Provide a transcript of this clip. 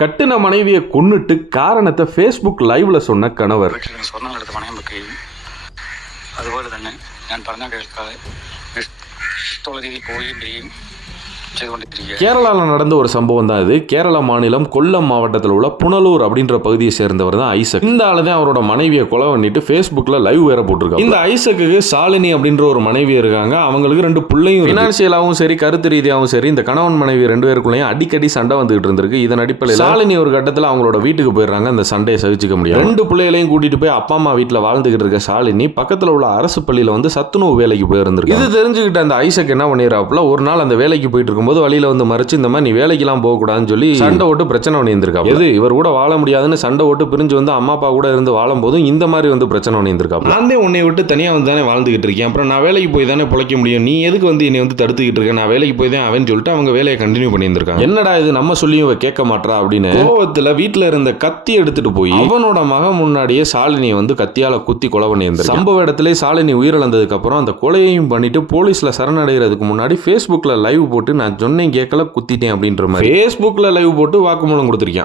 கட்டின மனைவியை கொன்னுட்டு കാരണത്തെ ഫേസ്ബുക്ക് ലൈവിൽ சொன்ன കണവർ. സ്വർണ്ണം എടുത്ത് പണയം വെക്കുകയും അതുപോലെ തന്നെ ഞാൻ പറഞ്ഞാൽ കേൾക്കാതെ ഇഷ്ടമുള്ള രീതിയിൽ പോവുകയും ചെയ്യും. கேரளாவில் நடந்த ஒரு சம்பவம் தான் இது. கேரள மாநிலம் கொல்லம் மாவட்டத்தில் உள்ள புனலூர் அப்படின்ற பகுதியை சேர்ந்தவர் தான் ஐசக். இந்த ஆளு தான் அவரோட மனைவியை கொலை பண்ணிட்டு ஃபேஸ்புக்ல லைவ் வேற போட்டிருக்காங்க. இந்த ஐசக்கு சாலினி அப்படின்ற ஒரு மனைவி இருக்காங்க. அவங்களுக்கு 2 பிள்ளையும். பினான்சியலாவும் சரி கருத்து ரீதியாகவும் சரி இந்த கணவன் மனைவி 2 பேருக்குள்ளேயும் அடிக்கடி சண்டை வந்துகிட்டு இருந்திருக்கு. இதன் அடிப்படையில் சாலினி ஒரு கட்டத்தில் அவங்களோட வீட்டுக்கு போயிடுறாங்க. அந்த சண்டையை சகிச்சுக்க முடியாது. 2 பிள்ளைகளையும் கூட்டிட்டு போய் அப்பா அம்மா வீட்டில் வாழ்ந்துகிட்டு இருக்க சாலினி பக்கத்தில் உள்ள அரசு பள்ளியில் வந்து சத்துணவு வேலைக்கு போயிருந்திருக்கு. இது தெரிஞ்சுக்கிட்ட அந்த ஐசக் என்ன பண்ணிடுறாப்புல, ஒரு நாள் அந்த வேலைக்கு போயிட்டு இருக்கும் போது வழியில வந்து மறைச்சு இந்த மாதிரி நீ வேலைக்கெல்லாம் போகக்கூடாதுன்னு சொல்லி சண்டை ஓட்டு பிரச்சனை பண்ணியிருந்திருக்காங்க. எது இவர் கூட வாழ முடியாதுன்னு சண்டை ஓட்டு பிரிஞ்சு வந்து அம்மா அப்பா கூட இருந்து வாழும் போதும் இந்த மாதிரி வந்து பிரச்சனை பண்ணியிருந்திருக்காங்க. நான் தான் உன்னை விட்டு தனியா வந்து தானே வாழ்ந்துகிட்டு இருக்கேன், அப்புறம் நான் வேலைக்கு போய் தானே பிழைக்க முடியும், நீ எதுக்கு வந்து என்னை வந்து தடுத்துக்கிட்டு இருக்க, நான் வேலைக்கு போய் தான் அவன் சொல்லிட்டு அவங்க வேலையை கண்டினியூ பண்ணியிருந்திருக்காங்க. என்னடா இது நம்ம சொல்லியும் கேட்க மாட்டா அப்படின்னு கோவத்துல வீட்டுல இருந்த கத்தி எடுத்துட்டு போய் அவனோட மகன் முன்னாடியே சாலினியை வந்து கத்தியால குத்தி கொலை பண்ணியிருந்தார். சம்பவ இடத்துல சாலினி உயிரிழந்ததுக்கு அப்புறம் அந்த கொலையையும் பண்ணிட்டு போலீஸ்ல சரணடைகிறதுக்கு முன்னாடி ஃபேஸ்புக்ல லைவ் போட்டு நான் சொன்னேன் கேட்கல குத்திட்டேன் அப்படின்ற மாதிரி ஃபேஸ்புக்ல லைவ் போட்டு வாக்குமூலம் கொடுத்திருக்கேன்.